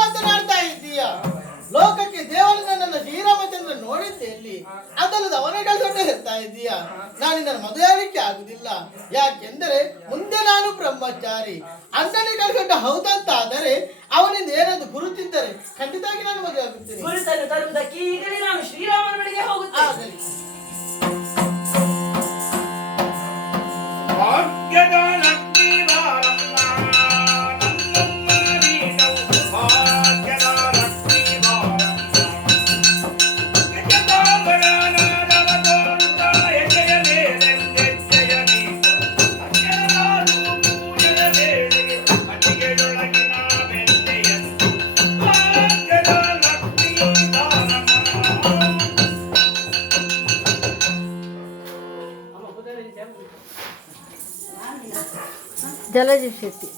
ಮಾತನಾಡ್ತಾ ಇದ್ದೀಯ. ಲೋಕಕ್ಕೆ ದೇವರು ನನ್ನ ಶ್ರೀರಾಮಚಂದ್ರ ನೋಡಿದ್ದೆ ಎಲ್ಲಿ? ಅದಲ್ಲದ ಅವನ ಕಳ್ಕೊಂಡು ಹೇಳ್ತಾ ಇದ್ದೀಯ. ನಾನು ನನ್ನ ಮದುವೆ ಆಗುದಿಲ್ಲ. ಯಾಕೆಂದರೆ ಮುಂದೆ ನಾನು ಬ್ರಹ್ಮಚಾರಿ. ಅಣ್ಣನೇ ಕಳ್ಕೊಂಡು ಹೌದಂತಾದರೆ ಅವನಿಂದ ಏನಾದ್ರು ಗುರುತಿದ್ದರೆ ಖಂಡಿತವಾಗಿ ನಾನು ಮದುವೆ ಆಗುತ್ತೇನೆ. ಗುರುತನ್ನು ತರುವುದಕ್ಕೆ ಈಗಲೇ ನಾನು ಶ್ರೀರಾಮನ ಬಳಿಗೆ ಹೋಗುತ್ತೇನೆ. ಜಲಜ ಶೆಟ್ಟಿ.